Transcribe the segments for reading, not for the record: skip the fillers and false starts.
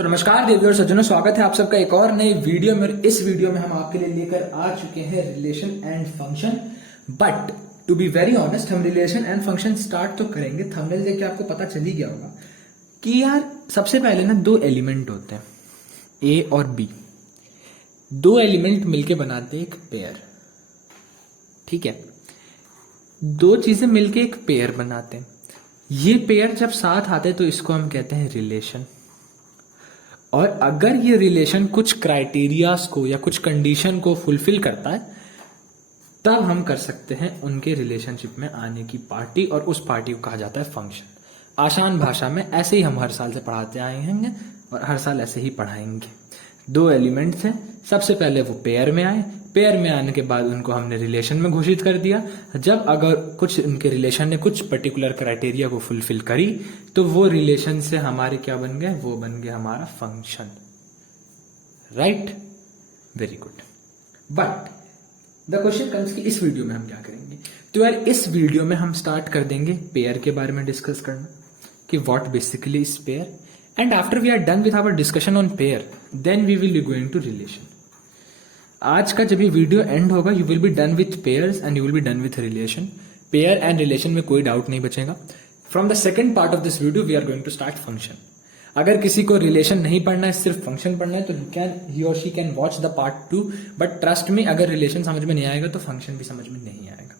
तो नमस्कार देवियों और सज्जनों, स्वागत है आप सबका एक और नई वीडियो में। इस वीडियो में हम आपके लिए लेकर आ चुके हैं relation and function. But to be very honest, हम रिलेशन एंड फंक्शन स्टार्ट तो करेंगे। थंबनेल देख के आपको पता चल ही गया होगा कि यार सबसे पहले ना दो एलिमेंट होते हैं, ए और बी। दो एलिमेंट मिलके बनाते हैं एक पेयर। ठीक है, दो चीजें मिलके एक पेयर बनाते हैं। ये पेयर जब साथ आते हैं तो इसको हम कहते हैं रिलेशन। और अगर ये रिलेशन कुछ क्राइटेरियाज को या कुछ कंडीशन को फुलफिल करता है, तब हम कर सकते हैं उनके रिलेशनशिप में आने की पार्टी, और उस पार्टी को कहा जाता है फंक्शन। आसान भाषा में ऐसे ही हम हर साल से पढ़ाते आए हैं और हर साल ऐसे ही पढ़ाएंगे। दो एलिमेंट्स हैं, सबसे पहले वो पेयर में आए, पेयर में आने के बाद उनको हमने रिलेशन में घोषित कर दिया। जब अगर कुछ उनके रिलेशन ने कुछ पर्टिकुलर क्राइटेरिया को फुलफिल करी तो वो रिलेशन से हमारे क्या बन गए, वो बन गया हमारा function. Right, very good. But the question comes कि इस वीडियो में हम क्या करेंगे। तो यार इस वीडियो में हम स्टार्ट कर देंगे पेयर के बारे में डिस्कस करना कि what basically is pair, and after we are done with our discussion on pair then we will be going to relation. आज का जब ये वीडियो एंड होगा you will be done with pairs and you will be done with relation. Pair and relation में कोई doubt नहीं बचेगा। From the second part of this video we are going to start function. अगर किसी को relation नहीं पढ़ना है, सिर्फ फंक्शन पढ़ना है, तो ही और she can watch the part 2। But trust मी, अगर रिलेशन समझ में नहीं आएगा तो फंक्शन भी समझ में नहीं आएगा।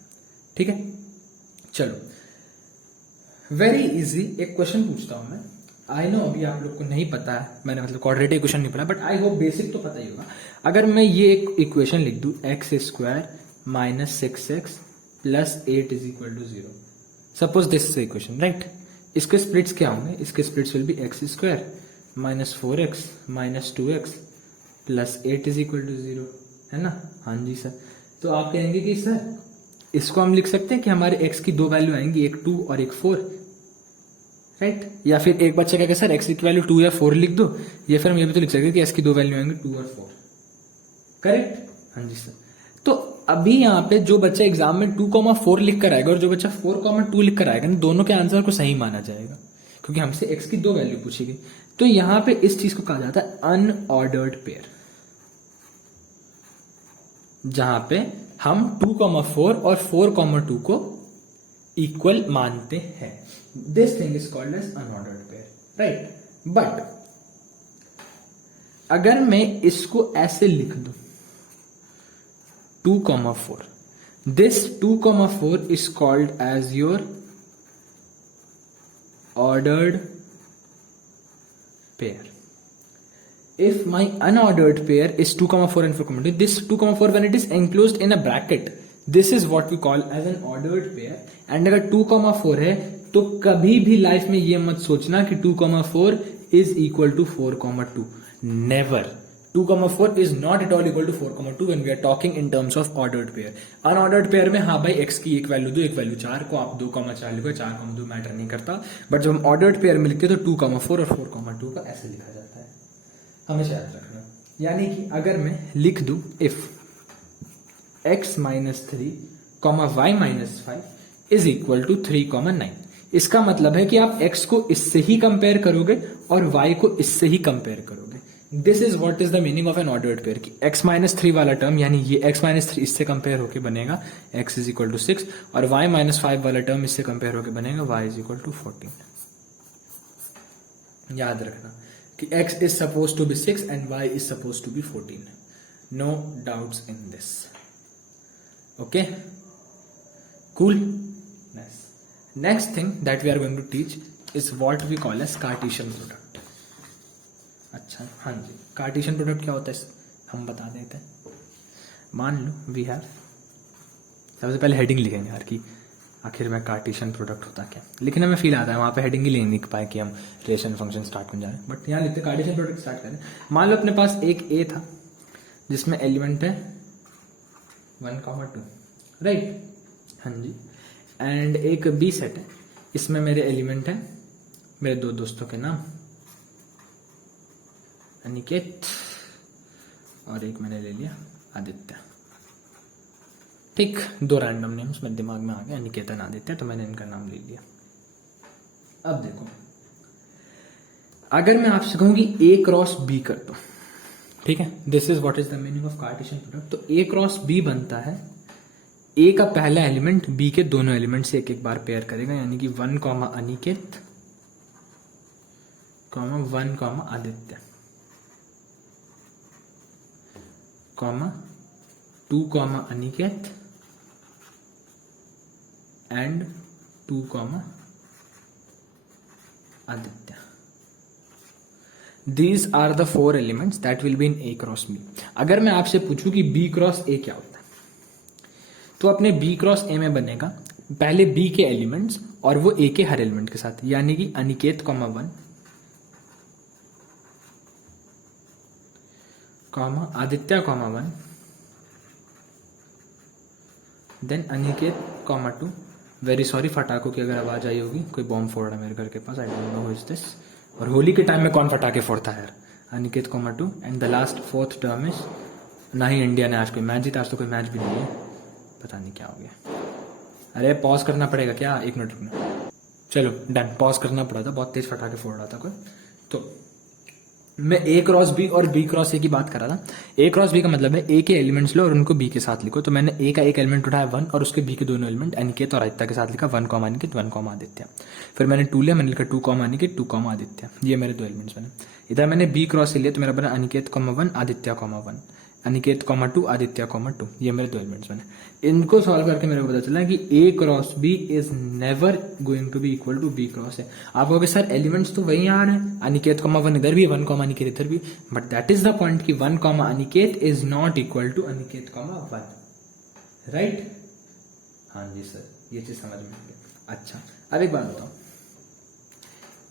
ठीक है, चलो वेरी इजी एक क्वेश्चन पूछता हूं मैं। आई नो अभी आप लोग को नहीं पता है, मैंने मतलब क्वाड्रेटिक इक्वेशन नहीं पढ़ा, बट आई होप बेसिक तो पता ही होगा। अगर मैं ये एक इक्वेशन लिख दूं, x square minus 6x plus 8 is equal to 0। Suppose this is equation, right. इसके स्प्लिट्स क्या होंगे? इसके splits will be x square minus 4x minus 2x plus 8 is equal to 0, है ना? हाँ जी सर। तो आप कहेंगे कि सर इसको हम लिख सकते हैं कि हमारे x की दो वैल्यू आएंगी, एक 2 और एक 4, राइट। या फिर एक बच्चा क्या सर x की वैल्यू 2 या 4 लिख दो, या फिर हम ये भी तो लिख सकते हैं कि x की दो वैल्यू आएंगी 2 और 4, करेक्ट? हाँ जी सर। तो अभी यहाँ पे जो बच्चा एग्जाम में 2,4 लिख कर आएगा और जो बच्चा 4,2 लिख कर आएगा, दोनों के आंसर को सही माना जाएगा क्योंकि हमसे x की दो वैल्यू पूछी गई। तो यहां पे इस चीज को कहा जाता है अनऑर्डर्ड पेयर, जहां पे हम 2,4 और 4,2 को इक्वल मानते हैं। This thing is called as unordered pair, right. But अगर मैं इसको ऐसे लिख दूं 2,4, this 2,4 is called as your ordered pair. If my unordered pair is 2,4 and 4,2, this 2,4 when it is enclosed in a bracket, this is what we call as an ordered pair. And अगर 2,4 है तो कभी भी life में ये मत सोचना कि 2,4 is equal to 4,2. Never. 2,4 is not at all equal to 4,2 when we are talking in terms of ordered pair. Unordered pair में हाँ भाई x की एक वैल्यू 2 एक वैल्यू 4 को आप 2,4 लिखो, 4,2 मैटर नहीं करता। बट जब हम ऑर्डर्ड पेयर में लिखते हैं तो 2,4 और 4,2 का ऐसे लिखा जाता है, हमेशा याद रखना। यानी कि अगर मैं लिख दूं if x minus 3 y minus 5 is equal to 3,9, इसका मतलब है कि आप x को इससे ही कंपेयर करोगे और y को इससे ही कंपेयर करोगे। This is what is the meaning of N ordered pair कि x माइनस 3 वाला टर्म, यानी ये x माइनस 3 इससे कंपेयर होकर बनेगा x इज इक्वल टू 6, और y माइनस 5 वाला टर्म इससे कंपेयर होकर बनेगा y इज इक्वल टू 14। याद रखना कि x is supposed to be 6 and y is supposed to be 14. No doubts in this. Okay? Cool? Nice. Next thing that we are going to teach is what we call as Cartesian product. अच्छा, हाँ जी, Cartesian product क्या होता है हम बता देते हैं। मान लो वी हैव, सबसे पहले हेडिंग लिखेंगे यार कि आखिर में कार्टेशियन प्रोडक्ट होता क्या। लिखने में फील आता है, वहां पे हेडिंग ही नहीं लिख पाए कि हम रिलेशन फंक्शन स्टार्ट करने जा रहे हैं, बट यहाँ लिखते कार्टेशियन प्रोडक्ट स्टार्ट करें। मान लो अपने पास एक ए था जिसमें एलिमेंट है 1,2, राइट। हाँ जी। एंड एक बी सेट है, इसमें मेरे एलिमेंट है मेरे दो दोस्तों के नाम, अनिकेत और एक मैंने ले लिया आदित्य। ठीक, दो रैंडम नेम्स मेरे दिमाग में आ गए, अनिकेतन आदित्य, तो मैंने इनका नाम ले लिया। अब देखो, अगर मैं आपसे कहूं कि ए क्रॉस बी कर दो, ठीक है, this is what is the meaning of Cartesian product. तो ए क्रॉस बी बनता है ए का पहला एलिमेंट बी के दोनों एलिमेंट से एक एक बार पेयर करेगा, यानी कि 1 comma Aniket comma 1 comma Aditya comma 2 comma Aniket and 2 comma Aditya. These are the 4 elements that will be in A cross B। अगर मैं आपसे पूछूं कि B क्रॉस A क्या होता है, तो अपने B क्रॉस A में बनेगा पहले B के एलिमेंट्स और वो A के हर एलिमेंट के साथ, यानी कि Aniket comma 1 comma Aditya comma 1 then Aniket comma 2। Very sorry फटाकों की अगर आवाज आई होगी, कोई बॉम्ब फोड़ रहा है मेरे घर के पास, I don't know who is this. और होली के टाइम में कौन फटाके फोड़ता है यार। Aniket comma 2 and the last 4th term is, ना ही इंडिया ने आज कोई मैच जीता, आज तो कोई मैच भी नहीं है, पता नहीं क्या हो गया। अरे पॉज करना पड़ेगा क्या, 1 मिनट रुकना। चलो डन, पॉज करना पड़ा था, बहुत तेज फटाके फोड़ रहा था कोई। तो मैं ए क्रॉस बी और बी क्रॉस ए की बात कर रहा था। ए क्रॉस बी का मतलब है ए के एलिमेंट्स लो और उनको बी के साथ लिखो। तो मैंने ए का एक एलिमेंट उठाया 1 और उसके बी के दोनों एलिमेंट अनिकेत और आदित्य के साथ लिखा 1 कॉमा अनिकेत 1 कॉमा आदित्य। फिर मैंने 2 लिया, मैंने लिखा 2 कॉमा अनिकेत 2 कॉमा आदित्य। ये मेरे 2 एलिमेंट्स बने। इधर मैंने बी क्रॉस लिया तो मेरा बना Aniket comma 1 Aditya comma 1, Aniket comma 2 Aditya comma 2। ये मेरे 2 एलिमेंट्स बने। इनको सॉल्व करके मेरे को पता चला कि A cross B is never going to be equal to B cross है। आप कहोगे सर एलिमेंट्स तो वही आ रहे हैं, अनिकेत कॉमा 1 इधर भी, 1 कॉमा अनिकेत इधर भी, but that is the point कि 1 comma Aniket is not equal to Aniket comma 1, right. हाँ जी सर, ये चीज समझ में आ गई। अच्छा अब एक बात बताओ,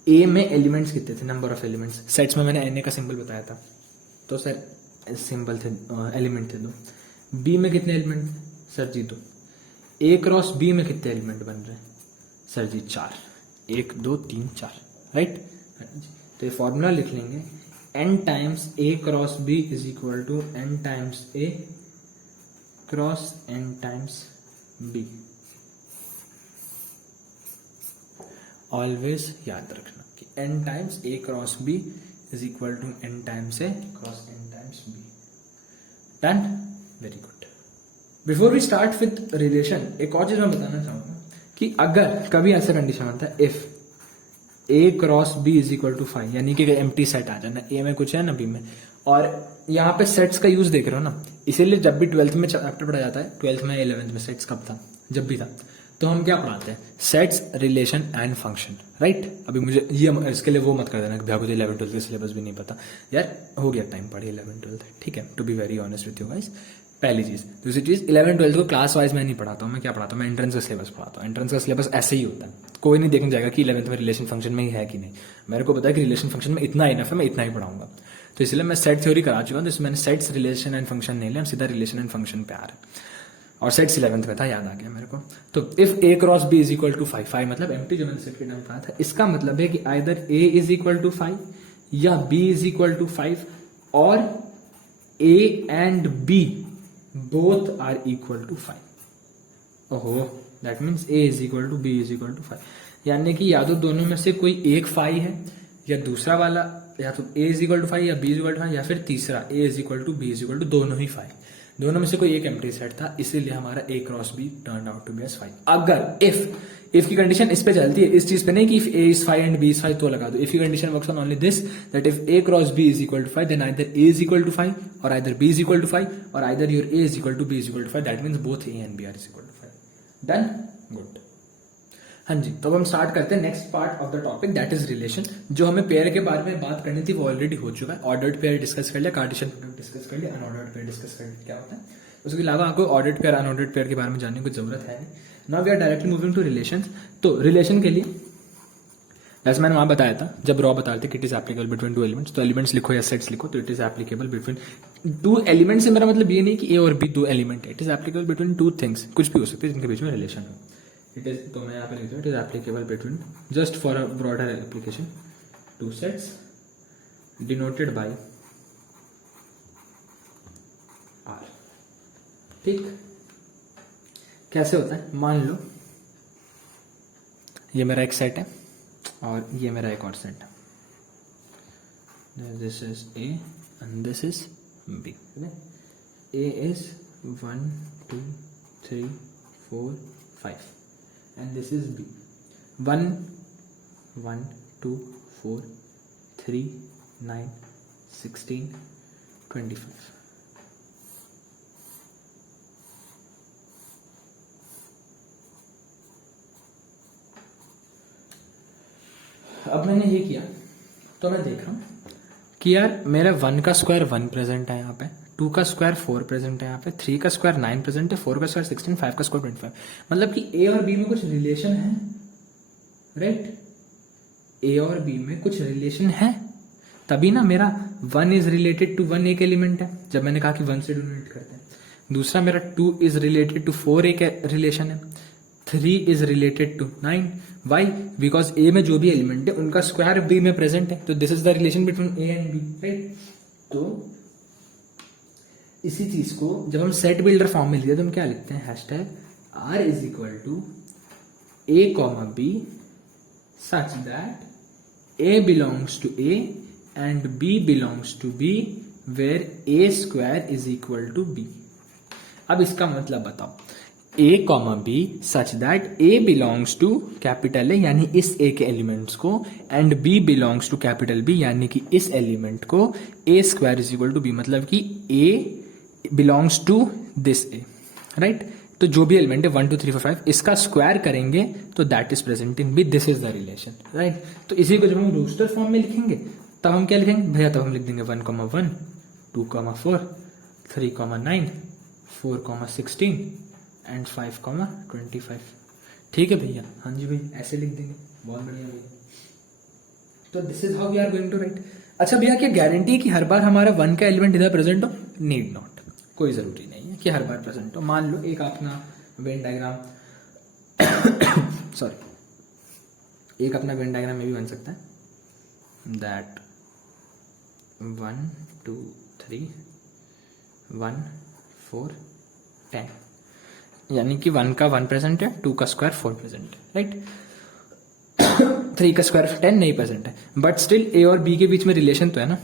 ए में एलिमेंट्स कितने थे, नंबर ऑफ एलिमेंट्स। सेट्स में मैंने एन का सिंबल बताया था, तो सर सिंबल थे, एलिमेंट थे 2। बी में कितने एलिमेंट सर जी 2। ए क्रॉस बी में कितने एलिमेंट बन रहे हैं सर जी 4, 1 2 3 4, राइट। तो ये फॉर्मूला लिख लेंगे, n times A cross B is equal to n times A cross n times B. Always याद रखना कि n times A cross B is equal to n times A cross n times B. Done, very good. Before we start with relation, एक और चीज मैं बताना चाहूंगा कि अगर कभी ऐसा कंडीशन होता है if A cross B is equal to 5, यानी कि एम्प्टी सेट आ जाना, ए में कुछ है ना बी में, और यहाँ पे सेट्स का यूज देख रहे हो ना, इसीलिए जब भी 12th में चैप्टर पढ़ा जाता है, 12th में 11th में सेट्स कब था, जब भी था, तो हम क्या पढ़ाते हैं, sets relation and function, right. अभी मुझे ये इसके लिए वो मत कर देना कि भैया मुझे 11th 12th का सिलेबस भी नहीं पता यार, हो गया टाइम, पढ़े 11th 12th, ठीक है, to be very honest with you guys. पहली चीज। दूसरी चीज, 11th 12th को क्लास वाइज मैं नहीं पढ़ाता हूँ, मैं क्या पढ़ाता हूँ, मैं एंट्रेंस का सिलेबस पढ़ाता हूँ। एंट्रेंस का सिलेबस ऐसे ही होता है, कोई नहीं देखने जाएगा कि 11th में रिलेशन फंक्शन में ही है कि नहीं। मेरे को पता है कि रिलेशन फंक्शन में इतना इनफ है, मैं इतना ही पढ़ाऊंगा, तो इसलिए मैं सेट थ्योरी करा चुका हूँ। तो इसमें मैंने सेट्स रिलेशन एंड फंक्शन नहीं लिया, हम सीधा रिलेशन एंड फंक्शन पे आ रहे हैं। और सेट्स 11th में था, याद आ गया मेरे को। तो if A cross B is equal to 5 मतलब एम्प्टी, जो मैंने सेट के नाम पढ़ा था, इसका मतलब है कि either A is equal to 5 या बी इज इक्वल टू 5 और A and B both are equal to 5. ओहो, that means a is equal to b is equal to 5, यानी कि या तो दोनों में से कोई एक 5 है या दूसरा वाला, या तो a is equal to 5 या b is equal to 5 या फिर तीसरा a is equal to b is equal to दोनों ही 5। दोनों में से कोई एक एम्प्टी सेट था, इसीलिए हमारा a cross b turn out to be as 5। अगर इफ की कंडीशन इस पे चलती है, इस चीज पे नहीं कि if a is 5 and b is 5 तो लगा दो। इफ की condition works on only this, that if a cross b is equal to 5 then either a is equal to 5 or either b is equal to 5 or either your a is equal to b is equal to 5, that means both a and b are is equal to 5। Done, good. हाँ जी, तो अब हम start करते हैं next part of the topic, that is relation. जो हमें pair के बारे में बात करनी थी वो ऑलरेडी हो चुका है। ऑर्डर्ड पेयर डिस्कस कर लिया, कार्टेशियन प्रोडक्ट डिस्कस कर लिया, अनऑर्डर्ड पेयर डिस्कस कर लिया क्या होता है। उसके अलावा आपको ऑर्डर्ड पेयर अनऑर्डर्ड पेयर के बारे में जानने की जरूरत है नहीं। Now we are directly moving to relation. तो रिलेशन के लिए जैसे मैंने वहां बताया था, जब रॉ बता रहे थे कि it is applicable between 2 elements, तो एलिमेंट्स लिखो या सेट्स लिखो, तो it is applicable between 2 elements. से मेरा मतलब ये नहीं कि ए और बी 2 एलिमेंट है, it is applicable between 2 things, कुछ भी हो सकते हैं जिनके बीच में रिलेशन हो। इट इज, तो मैं यहाँ पे लिख दूँ, it is applicable between, just for a broader application, 2 sets denoted by R. ठीक, कैसे होता है, मान लो ये मेरा एक सेट है और ये मेरा एक और सेट है, this is A and this is B. A is 1 2 3 4 5 and this is B. 1 1 2 4 3 9 16 25. अब मैंने ये किया तो मैं देख रहा हूँ कि यार मेरा 1 का स्क्वायर 1 प्रेजेंट है यहाँ पे, 2 का स्क्वायर 4 प्रेजेंट है यहाँ पे, 3 का स्क्वायर 9 प्रेजेंट है, 4 का स्क्वायर 16, 5 का स्क्वायर 25. मतलब कि ए और बी में कुछ रिलेशन है, राइट? ए और बी में कुछ रिलेशन है, तभी ना मेरा 1 इज रिलेटेड टू 1 एक एलिमेंट है, जब मैंने कहा कि 1 से डोनेट करते हैं. दूसरा मेरा 2 इज रिलेटेड टू 4 एक रिलेशन है, 3 is related to 9. Why? Because A में जो भी एलिमेंट है उनका स्क्वायर बी में प्रेजेंट है, तो this is the relation between A and B, right? तो इसी चीज को जब हम सेट बिल्डर फॉर्म में लिखते हैं तो हम क्या लिखते हैं? Hashtag R is equal to A comma B such that A belongs to A and B belongs to B where A square is equal to B. अब इसका मतलब बताओ. A comma B such that A belongs to capital A यानी इस A के elements को, and B belongs to capital B यानी कि इस एलिमेंट को, A square is equal to B. मतलब कि ए belongs to this A, right? तो जो भी एलिमेंट है 1 2 3 4 5 इसका स्क्वायर करेंगे तो that is present in B. This is the relation, right? तो इसी को जब हम रोस्टर फॉर्म में लिखेंगे तब हम क्या लिखेंगे भैया? तब हम लिख देंगे 1 1 2 4 3 9 4 16 एंड 5 25. ठीक है भैया? हाँ जी भाई, ऐसे लिख देंगे. बहुत बढ़िया भैया. तो this is how we are going to write. अच्छा भैया, क्या गारंटी है कि हर बार हमारा 1 का एलिमेंट इधर प्रेजेंट हो? Need not. कोई जरूरी नहीं है कि हर बार प्रेजेंट हो. मान लो एक अपना वेन डायग्राम सॉरी एक अपना वेन डायग्राम में भी बन सकता है दैट 1 2 3 1 4 10 यानी कि 1 का 1 प्रेजेंट है, 2 का स्क्वायर 4 प्रेजेंट है, राइट? 3 का स्क्वायर 10 नहीं प्रेजेंट है, बट स्टिल ए और बी के बीच में रिलेशन तो है ना.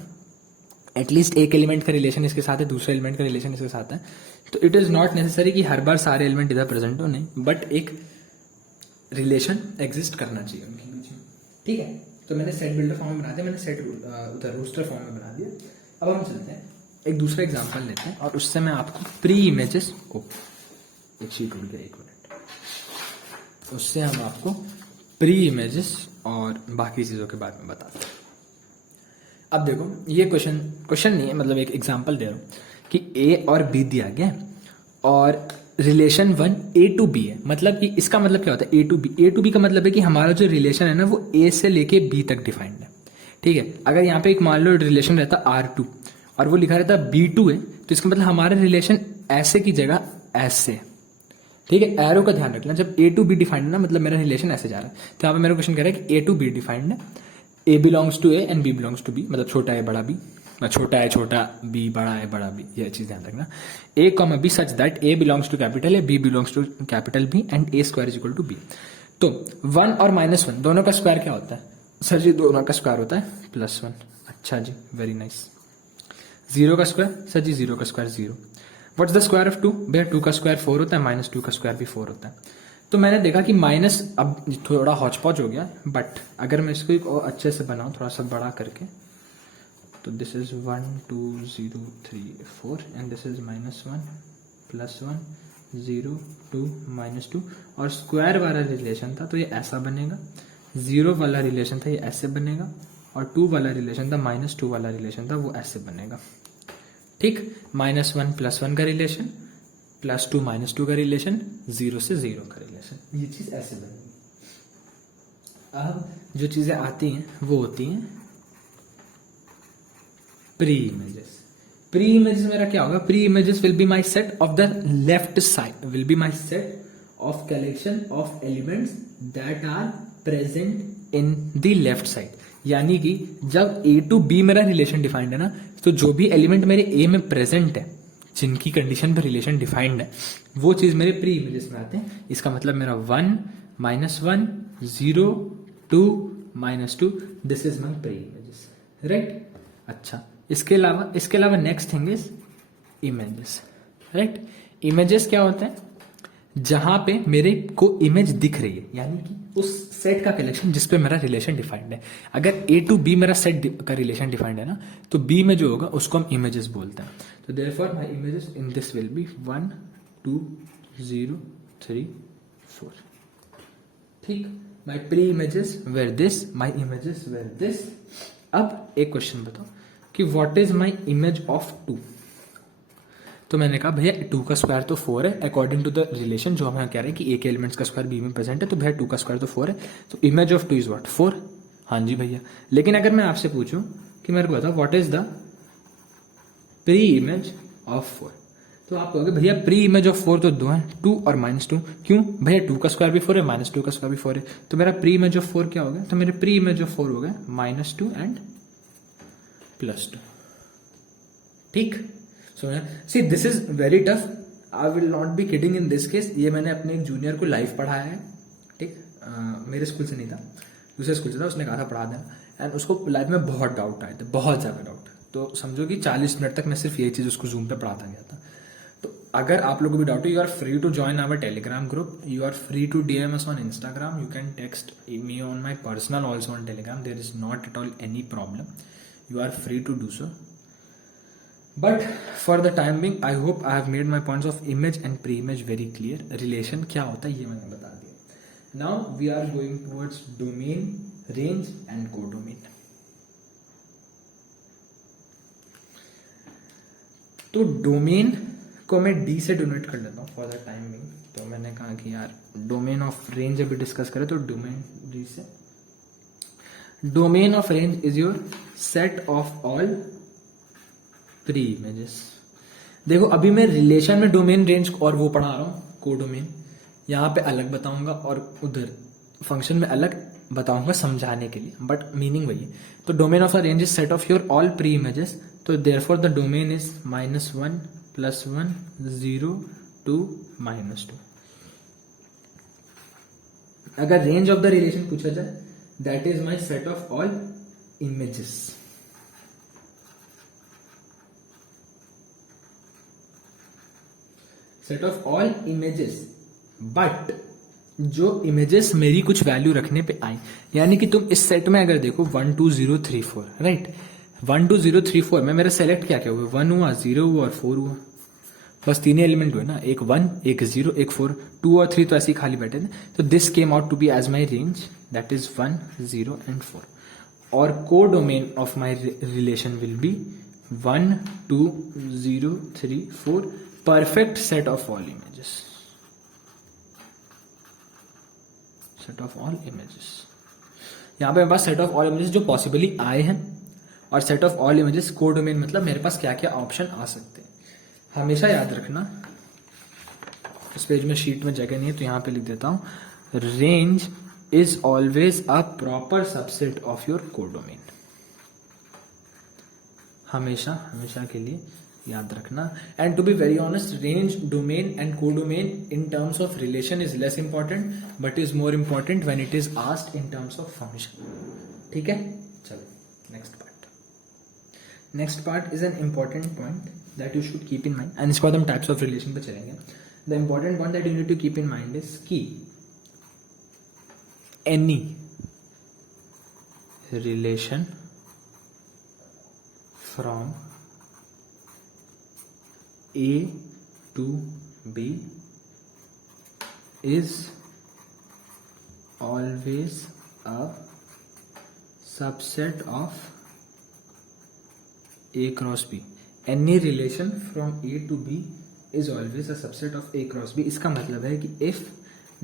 एटलीस्ट एक एलिमेंट का रिलेशन इसके साथ है, दूसरे एलिमेंट का रिलेशन इसके साथ है. तो इट इज नॉट नेसेसरी कि हर बार सारे एलिमेंट इधर प्रेजेंट हो, नहीं, बट एक रिलेशन एग्जिस्ट करना चाहिए उनके बीच में. ठीक है? तो मैंने सेट बिल्डर फॉर्म में बना दिया, मैंने सेट उधर रोस्टर फॉर्म में बना दिया. अब हम चलते हैं एक दूसरा एग्जाम्पल लेते हैं और उससे मैं आपको प्री इमेजेस एक शीट उड़ गया, 1 मिनट. उससे हम आपको प्री इमेजेस और बाकी चीज़ों के बारे में बताते हैं. अब देखो, ये क्वेश्चन नहीं है, मतलब एक एग्जांपल दे रहा हूँ कि ए और बी दिया गया और रिलेशन 1 ए टू बी है. मतलब कि इसका मतलब क्या होता है? ए टू बी का मतलब है कि हमारा जो रिलेशन है ना वो ए से लेके बी तक डिफाइंड है. ठीक है? अगर यहाँ पे एक मान लो रिलेशन रहता R2 और वो लिखा रहता B2 है, तो इसका मतलब हमारा रिलेशन ऐसे की जगह ऐसे. ठीक है? एरो का ध्यान रखना, जब ए टू बी डिफाइंड है ना मतलब मेरा रिलेशन ऐसे जा रहा है. तो यहाँ पे मेरा क्वेश्चन कह रहा है कि ए टू बी डिफाइंड है, A belongs to A and B belongs to B. मतलब छोटा है बड़ा बी, छोटा है छोटा बी, बड़ा है बड़ा बी. ये चीज ध्यान रखना. A comma B such that A belongs to capital A, B belongs to capital B and A square is equal to B. तो 1 और -1 दोनों का स्क्वायर क्या होता है? सर जी दोनों का स्क्वायर होता है +1. अच्छा जी, वेरी नाइस. 0 का स्क्वायर? सर जी 0 का square 0. What's the square of 2? भैया 2 का स्क्वायर 4 होता है, -2 का स्क्वायर भी 4 होता है. तो मैंने देखा कि माइनस अब थोड़ा हौच पौच हो गया, बट अगर मैं इसको एक और अच्छे से बनाऊं थोड़ा सा बड़ा करके, तो this is 1 2 0 3 4 and this is -1 +1 0 2 -2. और स्क्वायर वाला रिलेशन था तो ये ऐसा बनेगा, 0 वाला रिलेशन था ये ऐसे बनेगा, और 2 वाला रिलेशन था -2 वाला रिलेशन था वो ऐसे बनेगा. ठीक? -1 +1 का रिलेशन, +2 -2 का रिलेशन, 0 से 0 का रिलेशन. ये चीज ऐसे बनेगी. अब जो चीजें आती हैं वो होती हैं प्री इमेजेस. प्री इमेजेस मेरा क्या होगा? Pre images will be my set of the left side, will be my set of collection of elements that are present in the left side. यानी कि जब ए टू बी मेरा relation defined है ना, तो जो भी एलिमेंट मेरे ए में प्रेजेंट है, जिनकी कंडीशन पर रिलेशन डिफाइंड है, वो चीज मेरे प्री इमेजेस में आते हैं. इसका मतलब मेरा 1 -1 0 2 -2 this is my pre images, right? अच्छा, इसके अलावा next thing is images, right. Images क्या होते हैं? जहां पे मेरे को इमेज दिख रही है, यानी कि उस सेट का कलेक्शन जिस पे मेरा रिलेशन डिफाइंड है। अगर ए टू बी मेरा सेट का रिलेशन डिफाइंड है ना, तो बी में जो होगा उसको हम इमेजेस बोलते हैं। तो therefore my images in this will be 1 2 0 3 4। ठीक, my pre images were this, my images were this. अब एक क्वेश्चन बताओ कि what is my image of 2। तो मैंने कहा भैया 2 का स्क्वायर तो 4 है, अकॉर्डिंग टू द रिलेशन जो हम यहाँ कह रहे हैं कि ए के एलिमेंट्स का स्क्वायर बी में प्रेजेंट है, तो भैया 2 का स्क्वायर तो 4 है, तो इमेज ऑफ 2 इज व्हाट 4। हाँ जी भैया, लेकिन अगर मैं आपसे पूछूं कि मेरे को बताओ what is the pre image of 4, तो आप कहोगे भैया प्री इमेज ऑफ 4 तो 2 है, 2 और -2। क्यों भैया? 2 का स्क्वायर भी 4 है, -2 का स्क्वायर भी 4 है, तो मेरा प्री इमेज ऑफ 4 क्या हो गया? तो मेरे प्री इमेज ऑफ 4 हो गया -2 एंड +2। ठीक, so see this is very tough, I will not be kidding in this case. ये मैंने अपने एक जूनियर को लाइव पढ़ाया है। ठीक, मेरे स्कूल से नहीं था, दूसरे स्कूल से था, उसने कहा था पढ़ा देना, एंड उसको लाइव में बहुत डाउट आए थे, बहुत ज्यादा डाउट। तो समझो कि 40 मिनट तक मैं सिर्फ ये चीज उसको जूम पे पढ़ाता गया था। तो अगर आप लोगों को भी डाउट हो, you are free to join our Telegram group, you are free to DM us on Instagram, you can text me on my personal also on Telegram, there is not at all any problem, you are free to do so. But for the time being, I hope I have made my points of image and pre-image very clear. Relation क्या होता है ये मैंने बता दिया। Now we are going towards domain, range and codomain. तो domain को मैं डी से डोनेट कर लेता हूँ फॉर द टाइम बिंग। तो मैंने कहा कि यार डोमेन ऑफ रेंज अभी डिस्कस करें, तो डोमेन डी से। Domain of range is your set of all pre images. देखो अभी मैं रिलेशन में डोमेन रेंज और वो पढ़ा रहा हूँ कोडोमेन, यहाँ पे अलग बताऊंगा और उधर फंक्शन में अलग बताऊंगा समझाने के लिए, बट मीनिंग वही है। तो domain of the range is set of your all pre images, तो देयरफॉर द डोमेन इज -1 +1 0 2 -2। अगर रेंज ऑफ द रिलेशन पूछा जाए, that is my set of all images. Set of all images, but जो images मेरी कुछ value रखने पे आई, यानी कि तुम इस सेट में अगर देखो 1 2 0 3 4, राइट, 1 2 0 3 4 में मेरा सेलेक्ट क्या क्या हुआ? 1 हुआ, 0 हुआ और 4 हुआ, बस 3 एलिमेंट हुए ना, एक 1 एक 0 एक 4, 2 और 3 तो ऐसे ही खाली बैठे थे। तो this came out to be as my range, that is 1 0 and 4। और codomain of my relation will be 1 2 0 3 4, perfect set of all images, set of all images। यहां पे मेरे पास सेट ऑफ ऑल इमेजेस जो पॉसिबली आए हैं, और set of all images codomain मतलब मेरे पास क्या क्या ऑप्शन आ सकते हैं। हमेशा याद रखना, इस पेज में शीट में जगह नहीं है तो यहां पे लिख देता हूं, range is always a proper subset of your codomain. हमेशा हमेशा के लिए याद रखना। And to be very honest, range, domain and codomain in terms of relation is less important, but is more important when it is asked in terms of function. ठीक है, चलो next part. Next part is an important point that you should keep in mind, and इसके बाद हम types of relation पे चलेंगे। The important point that you need to keep in mind is की any relation from A to B is always a subset of A cross B. Any relation from A to B is always a subset of A cross B. इसका मतलब है कि if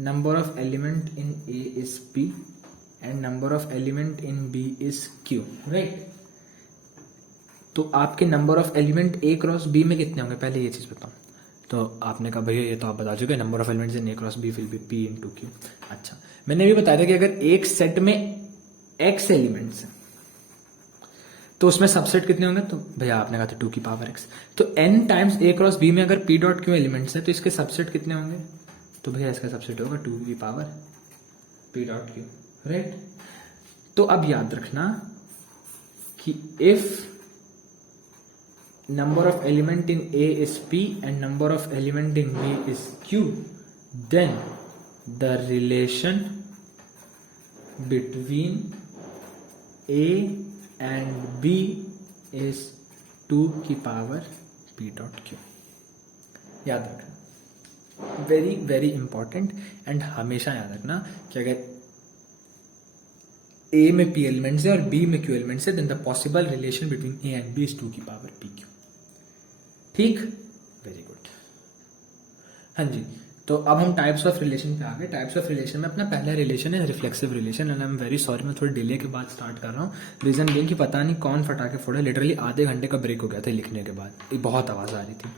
number of element in A is P and number of element in B is Q, right? तो आपके number of element A cross B में कितने होंगे, पहले ये चीज बताओ। तो आपने कहा भैया ये तो आप बता चुके, number of elements in A cross B will be P into Q. अच्छा, मैंने भी बताया था कि अगर एक सेट में एक्स एलिमेंट्स हैं तो उसमें सबसेट कितने होंगे, तो भैया आपने कहा था 2 की पावर एक्स। तो N times A cross B में अगर पी डॉट क्यू एलिमेंट्स है तो इसके सबसेट कितने होंगे, तो भैया इसका सबसेट होगा 2 की power P dot Q, right. तो अब याद रखना कि if number of element in A is P and number of element in B is Q, then the relation between A and B is 2 की power P dot Q. याद रखना, very very important, and हमेशा याद रखना कि अगर A में P elements है और B में Q एलिमेंट्स है, then the possible relation between A and B is 2 की पावर PQ. ठीक, वेरी गुड. हाँ जी, तो अब हम टाइप्स ऑफ रिलेशन पे आ गए. टाइप्स ऑफ रिलेशन में अपना पहला रिलेशन है reflexive relation, and I am very sorry मैं थोड़ी डिले के बाद स्टार्ट कर रहा हूँ. रीजन ये कि पता नहीं कौन फटाके फोड़े, लिटरली आधे घंटे का ब्रेक हो गया था लिखने के बाद, बहुत आवाज़ आ रही थी.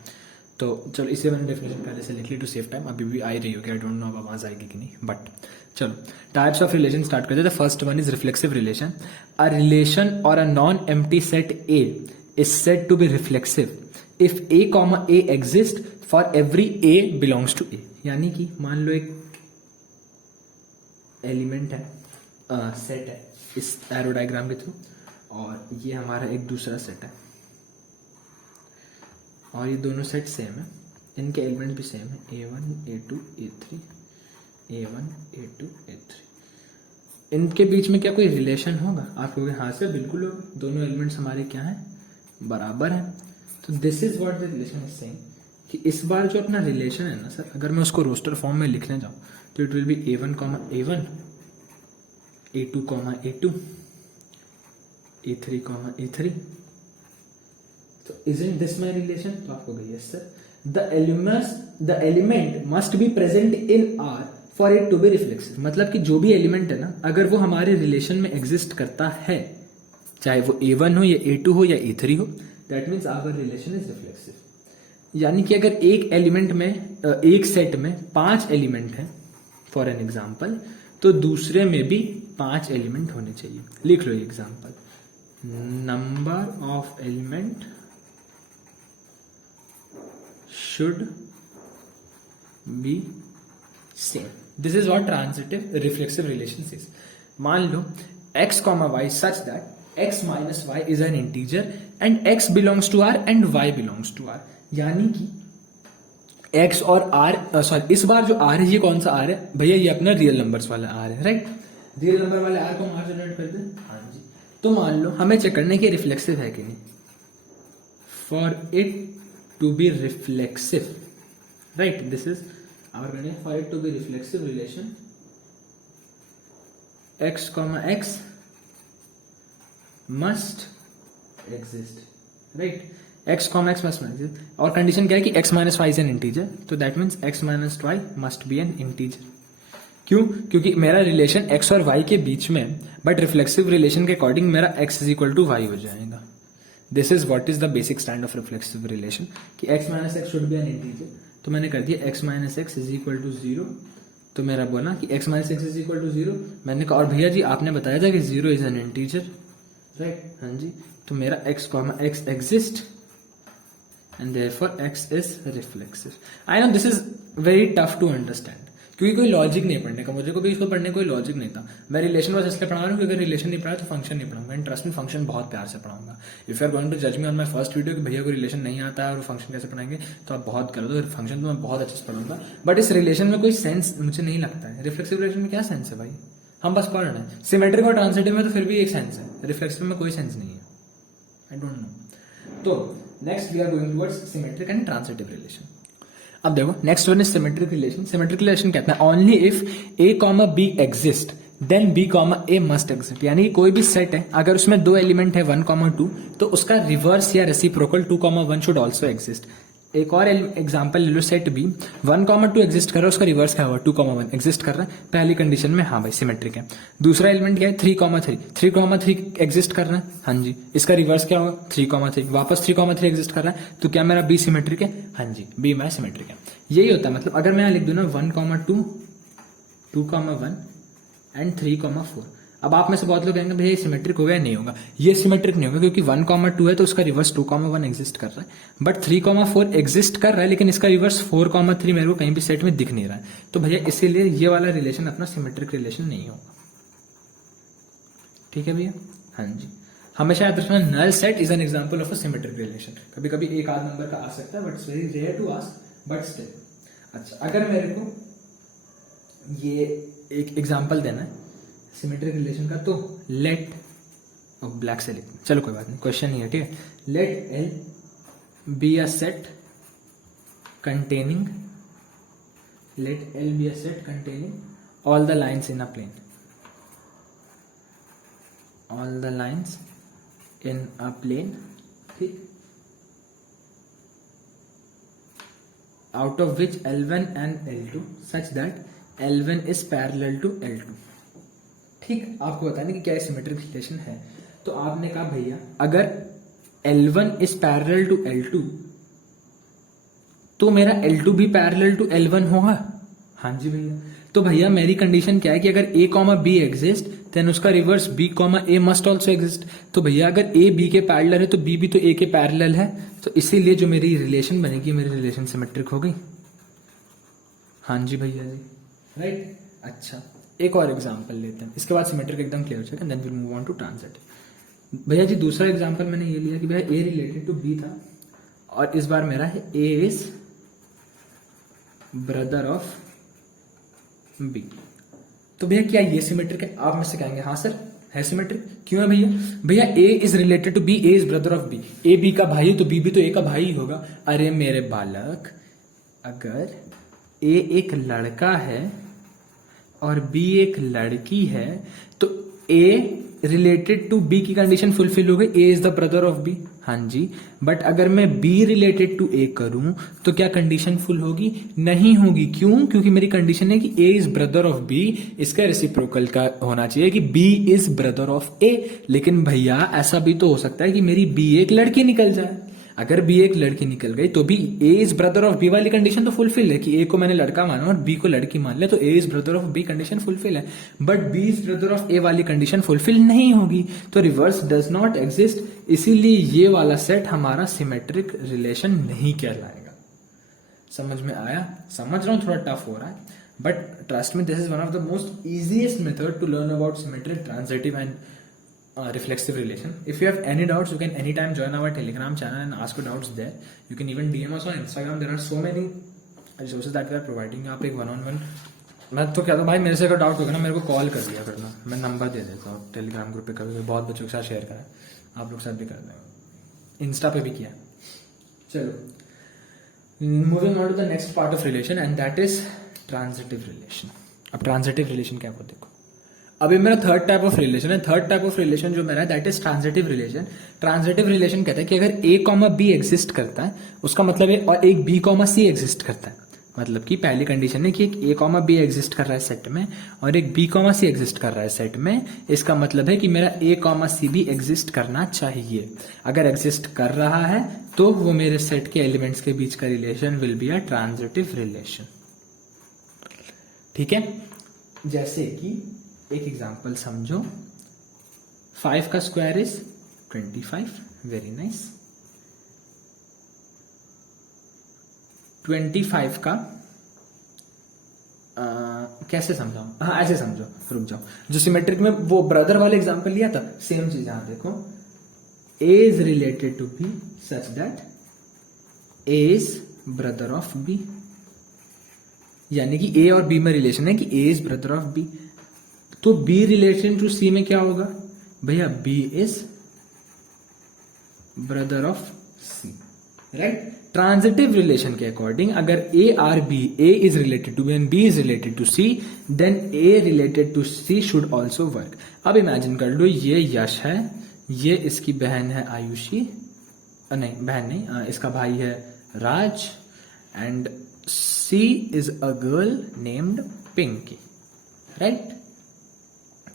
तो चलो इसे मैंने डेफिनेशन पहले से लिख ली टू सेव टाइम. अभी भी आई रही होगी, आई डोंट नो अब आवाज़ आएगी कि नहीं, बट चलो टाइप्स ऑफ रिलेशन स्टार्ट करते हैं. The first one is reflexive relation. A relation और a non empty set A is said to be reflexive if A comma A exist for every A belongs to A. यानी कि मान लो एक element है, set है इस arrow diagram के through, और ये हमारा एक दूसरा सेट है, और ये दोनों सेट सेम है, इनके एलिमेंट भी सेम है, A1, A2, A3, A1, A2, A3. इनके बीच में क्या कोई रिलेशन होगा? आप कहोगे हाँ सर बिल्कुल होगा, दोनों एलिमेंट्स हमारे क्या हैं, बराबर हैं. तो this is what the relation is saying कि इस बार जो अपना रिलेशन है ना सर, अगर मैं उसको रोस्टर फॉर्म में लिखने जाऊँ तो it will be A1, A1, A2, A2, A3, A3. तो isn't this my relation? तो आपको गई yes sir. The element must be present in R for it to be reflexive. मतलब कि जो भी एलिमेंट है ना, अगर वो हमारे रिलेशन में एग्जिस्ट करता है, चाहे वो A1 हो या A2 हो या A3 हो, that means our relation is reflexive. यानी कि अगर एक एलिमेंट में, एक सेट में 5 एलिमेंट हैं फॉर एन एग्जाम्पल, तो दूसरे में भी 5 एलिमेंट होने चाहिए. लिख लो ये example, number of element should be same. This is what transitive reflexive relation says. मान लो x, y such that x minus y is an integer and x belongs to R and y belongs to R. यानी कि x और r, sorry इस बार जो r है ये कौन सा r है भैया, ये अपना रियल नंबर्स वाला r है, राइट. रियल नंबर वाले r को हम r से डिनोट करते हैं. हाँ जी. तो मान लो हमें चेक करने की रिफ्लेक्सिव है कि नहीं. For it to be reflexive, right, this is our condition. For it to be reflexive relation, x comma x must exist, right. x comma x must exist. और कंडीशन क्या है कि x minus y is an integer, तो that means x minus y must be an integer. क्यों? क्योंकि मेरा relation x और y के बीच में, बट रिफ्लेक्सिव रिलेशन के अकॉर्डिंग मेरा x is equal to y हो जाएगा. This is what is the basic stand of reflexive relation कि x minus x should be an integer. तो मैंने कर दिया x minus x is equal to 0. तो मेरा बोला कि x minus x is equal to 0. मैंने कहा और भैया जी आपने बताया था कि 0 इज एन इंटीजर, राइट. हाँ जी. तो मेरा x comma x exist and therefore x is reflexive. I know this is very tough to understand, क्योंकि कोई लॉजिक नहीं पढ़ने का, मुझे को भी इसको पढ़ने कोई लॉजिक नहीं था. मैं रिलेशन बस इसलिए पढ़ा रहा हूँ क्योंकि अगर रिलेशन नहीं पढ़ा तो फंक्शन नहीं पढ़ाऊंगा. एंड ट्रस्ट में फंक्शन बहुत प्यार से पढ़ाऊंगा. If you are going to जज me on my first video कि भैया को रिलेशन नहीं आता है और फंक्शन कैसे पढ़ाएंगे, तो आप बहुत कर दो. फंक्शन तो मैं बहुत अच्छे से पढ़ूंगा, बट इस रिलेशन में कोई सेंस मुझे नहीं लगता है. रिफ्लेक्सिव रिलेशन में क्या सेंस है भाई, हम बस पढ़ रहे हैं. सिमेट्रिक और ट्रांसिटिव में तो फिर भी एक सेंस है, रिफ्लेक्सिव में कोई सेंस नहीं है. I don't know. तो next we are going towards symmetric and transitive relation. अब देखो next one is symmetric relation. Symmetric relation कहता है only if A comma B exist then B comma A must exist. यानी कोई भी set है अगर उसमें 2 एलिमेंट है 1, 2, तो उसका रिवर्स या रेसिप्रोकल 2, 1 शुड ऑल्सो एग्जिस्ट. एक और एग्जांपल ले लो, सेट बी 1, 2 एग्जिस्ट कर रहा है, उसका रिवर्स क्या हुआ 2, 1 एग्जिस्ट कर रहा है. पहली कंडीशन में हाँ भाई सिमेट्रिक है. दूसरा एलिमेंट क्या है 3, 3 एग्जिस्ट कर रहा है. हाँ जी. इसका रिवर्स क्या होगा 3, वापस 3, एग्जिस्ट कर रहा है. तो क्या मेरा बी सिमेट्रिक है? हाँ जी, बी मेरा सिमेट्रिक है. यही होता है. मतलब अगर मैं लिख दूं ना 1, 2, 1 एंड 3, 4. अब आप में से बहुत लोग कहेंगे भैया सिमेट्रिक होगा या नहीं होगा. ये सिमेट्रिक नहीं होगा क्योंकि 1, 2 है तो उसका रिवर्स 2, 1 एग्जिस्ट कर रहा है. बट 3, 4 एग्जिस्ट कर रहा है, लेकिन इसका रिवर्स 4, 3 मेरे को कहीं भी सेट में दिख नहीं रहा है. तो भैया इसीलिए ये वाला रिलेशन अपना सिमेट्रिक रिलेशन नहीं होगा. ठीक है भैया. हाँ जी. हमेशा याद रखना, null set is an example of a symmetric relation. कभी कभी एक आध नंबर का आ सकता है, but it's very rare to ask, but still. अच्छा, अगर मेरे को ये एक एग्जांपल देना है सिमेट्रिक रिलेशन का, तो लेट, ब्लैक से लिख, चलो कोई बात नहीं, क्वेश्चन नहीं है, ठीक है। Let L be a set containing, let L be a set containing all the lines in a plane, all the lines in a plane, ठीक, out of which L1 and L2 such that L1 is parallel to L2। ठीक, आपको बताने कि क्या symmetric relation है। तो आपने कहा भैया अगर L1 is parallel to L2 तो मेरा L2 भी पैरेलल टू L1 होगा। हाँ जी भैया। तो भैया मेरी कंडीशन क्या है कि अगर A comma B exist then उसका reverse B comma A must also exist. तो भैया अगर A B के पैरेलल है तो B भी तो A के पैरेलल है, तो इसीलिए जो मेरी रिलेशन बनेगी, मेरी रिलेशन सिमेट्रिक हो गई। हाँ जी भैया जी, राइट। अच्छा, एक और एग्जाम्पल लेते हैं, इसके बाद सिमेट्रिक एकदम क्लियर हो जाएगा, then will move on to transitive. भैया जी दूसरा एग्जाम्पल मैंने ये लिया कि भैया A रिलेटेड टू B था, और इस बार मेरा है A is brother of B. तो भैया क्या ये सिमेट्रिक है? आप में से कहेंगे हाँ सर है सिमेट्रिक। क्यों है भैया? भैया A is related to B, A is brother of B. A B का भाई है तो बी भी तो ए का भाई ही होगा। अरे मेरे बालक, अगर ए एक लड़का है और बी एक लड़की है तो ए रिलेटेड टू बी की कंडीशन फुलफिल हो गई, A is the brother of B. हाँ जी, बट अगर मैं बी रिलेटेड टू ए करूं तो क्या कंडीशन फुल होगी? नहीं होगी। क्यों? क्योंकि मेरी कंडीशन है कि A is brother of B, इसका रेसिप्रोकल का होना चाहिए कि बी इज ब्रदर ऑफ ए। लेकिन भैया ऐसा भी तो हो सकता है कि मेरी बी एक लड़की निकल जाए। अगर बी एक लड़की निकल गई तो भी ए इज ब्रदर ऑफ बी वाली कंडीशन तो फुलफिल है कि ए को मैंने लड़का माना और बी को लड़की मान लिया, तो A is brother of B condition fulfil है। But B is brother of A वाली कंडीशन फुलफिल नहीं होगी, तो रिवर्स डज नॉट एग्जिस्ट। इसीलिए ये वाला सेट हमारा सिमेट्रिक रिलेशन नहीं कहलाएगा। समझ में आया? समझ रहा हूं थोड़ा टफ हो रहा है, but trust me this is one of the most easiest method to learn about symmetric, transitive and reflexive relation. If you have any doubts, you can anytime join our Telegram channel and ask your doubts there. You can even DM us on Instagram. There are so many resources that we are providing. आप एक one-on-one, मैं तो कहता हूँ भाई मेरे से अगर डाउट होगा ना मेरे को कॉल कर लिया करना, मैं नंबर दे देता हूँ टेलीग्राम ग्रुप पे। कभी बहुत बच्चों के साथ शेयर करा, आप लोग साथ भी कर देंगे, इंस्टा पे भी किया। चलो, moving on to the next part of relation and that is transitive relation. अब ट्रांजिटिव रिलेशन क्या होता है देखो। अभी मेरा थर्ड टाइप ऑफ रिलेशन है। थर्ड टाइप ऑफ रिलेशन जो मेरा है that is transitive relation. Transitive relation कहता है कि अगर ए कॉमा बी एग्जिस्ट करता है उसका मतलब है, और एक बी कॉमा सी एग्जिस्ट करता है, मतलब कि पहली कंडीशन है कि एक ए कॉमा बी एग्जिस्ट कर रहा है सेट में और एक बी कॉमा सी एग्जिस्ट कर रहा है सेट में। इसका मतलब है कि मेरा ए कॉमा सी भी एग्जिस्ट करना चाहिए। अगर एग्जिस्ट कर रहा है तो वो मेरे सेट के एलिमेंट्स के बीच का relation will be a transitive relation. ठीक है, जैसे कि एक एग्जाम्पल समझो, 5 का स्क्वायर इज 25। Very nice. 25 का कैसे समझाऊं? हाँ ऐसे समझो, रुक जाओ। जो सिमेट्रिक में वो ब्रदर वाले एग्जाम्पल लिया था, सेम चीज यहां देखो। A is related to B such that A is brother of B, यानी कि ए और बी में रिलेशन है कि A is brother of B. तो B रिलेशन टू C में क्या होगा भैया? B is brother of C, right. Transitive relation के अकॉर्डिंग अगर A और B, A is related to B and B is related to C, then A related to C should also work. अब imagine कर लो ये यश है, ये इसकी बहन है आयुषी, नहीं बहन नहीं, इसका भाई है Raj, and C is a girl named Pinky, right.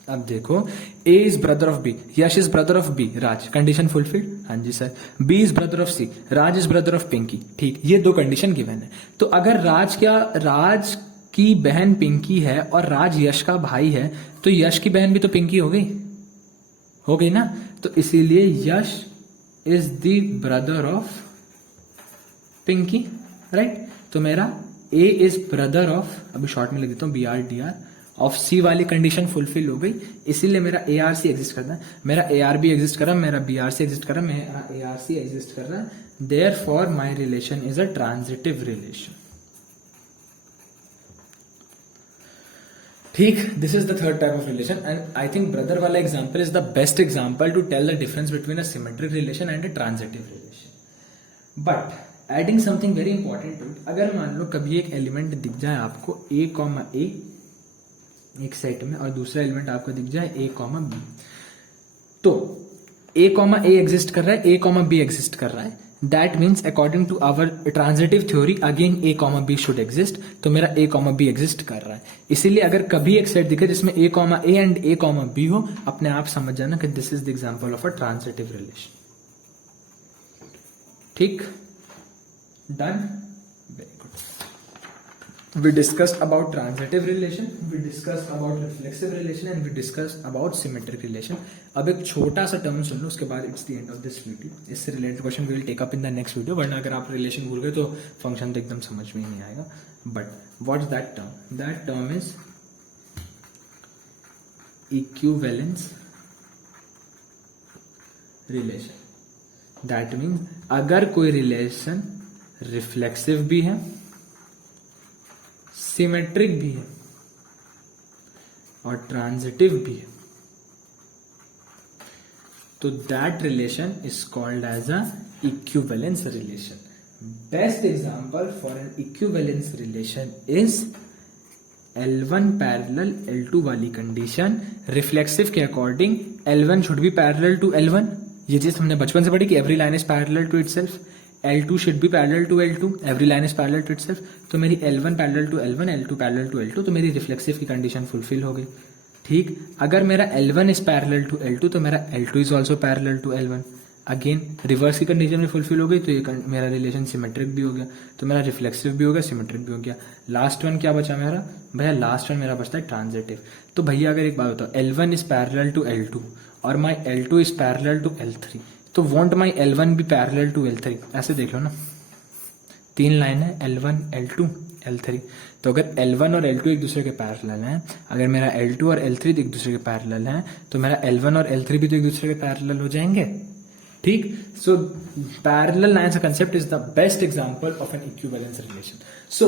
अब देखो, A is brother of B, Yash is brother of B, Raj, condition fulfilled. हाँ जी sir. B is brother of C, Raj is brother of Pinky. ठीक, ये दो कंडीशन गिवन है। तो अगर राज की बहन पिंकी है और राज यश का भाई है, तो यश की बहन भी तो पिंकी हो गई ना। तो इसीलिए Yash is the brother of Pinky, right. तो मेरा A इज ब्रदर ऑफ, अभी शॉर्ट में लिख देता हूं BRDR, ऑफ सी वाली कंडीशन फुलफिल हो गई, इसीलिए मेरा ए आर सी एग्जिस्ट करता है, मेरा ए आर बी एग्जिस्ट कर रहा है, मेरा बी आर सी एग्जिस्ट कर रहा है, मेरा ए आर सी एग्जिस्ट कर रहा है। There for my relation is a transitive relation. ठीक, this is the third type of relation and I think brother वाला example is the best example to tell the difference between a symmetric relation and a transitive relation. But adding something very important to it, अगर मान लो कभी एक element दिख जाए आपको ए comma ए एक set में और दूसरा एलिमेंट आपको दिख जाए ए कॉमा बी, तो ए कॉमा ए एग्जिस्ट कर रहा है, ए कॉमा बी एग्जिस्ट कर रहा है, that means according to our transitive theory again A comma B should exist, तो मेरा ए कॉमा बी एग्जिस्ट कर रहा है। इसीलिए अगर कभी एक सेट दिखे जिसमें A comma A and A comma B हो, अपने आप समझ जाना कि this is the example of a transitive relation. ठीक, done, very good. We discussed about transitive relation, we discussed about reflexive relation and we discussed about symmetric relation. अब एक छोटा सा टर्म सुन लो, उसके बाद it's the end of this video. इससे related question we will take up in the next video, वरना अगर आप रिलेशन भूल गए तो फंक्शन तो एकदम समझ में ही नहीं आएगा। But what is that term? That term is equivalence relation. That means अगर कोई रिलेशन रिफ्लेक्सिव भी है, सिमेट्रिक भी है और ट्रांजिटिव भी है, तो that relation is called as a equivalence relation. Best example for an equivalence relation is L1 parallel L2 वाली कंडीशन। रिफ्लेक्सिव के according L1 should be parallel to L1, ये चीज हमने बचपन से पढ़ी कि every line is parallel to itself. L2 should be parallel to L2, every line is parallel to itself, तो मेरी L1 parallel to L1, L2 parallel to L2, तो मेरी रिफ्लेक्सिव की कंडीशन फुलफिल हो गई। ठीक, अगर मेरा L1 is parallel to L2 तो मेरा L2 is also parallel to L1, again reverse की कंडीशन में फुलफिल हो गई, तो ये मेरा रिलेशन सिमेट्रिक भी हो गया, तो मेरा रिफ्लेक्सिव भी हो गया, सिमेट्रिक भी हो गया। लास्ट वन क्या बचा मेरा भैया? लास्ट वन मेरा बचता है ट्रांजिटिव। तो भैया अगर एक बात बताओ, L1 is parallel to L2 और माई L2 is parallel to L3, तो वॉन्ट माई L1 भी पैरेलल टू L3, ऐसे देख लो ना, तीन लाइन है L1 L2 L3, तो अगर L1 और L2 एक दूसरे के पैरेलल हैं, अगर मेरा L2 और L3 एक दूसरे के पैरेलल हैं, तो मेरा L1 और L3 भी तो एक दूसरे के पैरेलल हो जाएंगे। ठीक, so parallel lines concept is the best example of an equivalence relation. So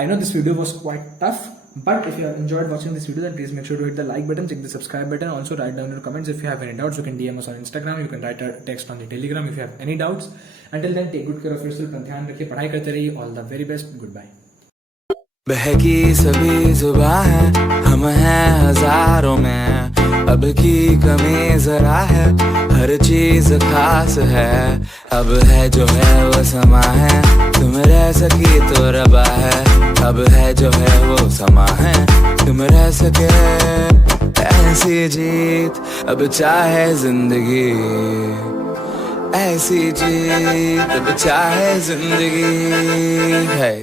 I know this video was quite tough, but if you have enjoyed watching this video, then please make sure to hit the like button, check the subscribe button, also write down your comments. If you have any doubts, you can DM us on Instagram, you can write a text on the Telegram if you have any doubts. Until then, take good care of yourself, and ध्यान रखिए, पढ़ाई करते रहिए। All the very best, goodbye. बहकी सभी जुबां है, हम हैं हजारों में, अब की कमी जरा है, हर चीज खास है, अब है जो है वो समा है, तुम रह सकी तो रबा है, अब है जो है वो समा है, तुम रह सके, ऐसी जीत अब चाहे जिंदगी, ऐसी जीत अब चाहे जिंदगी है।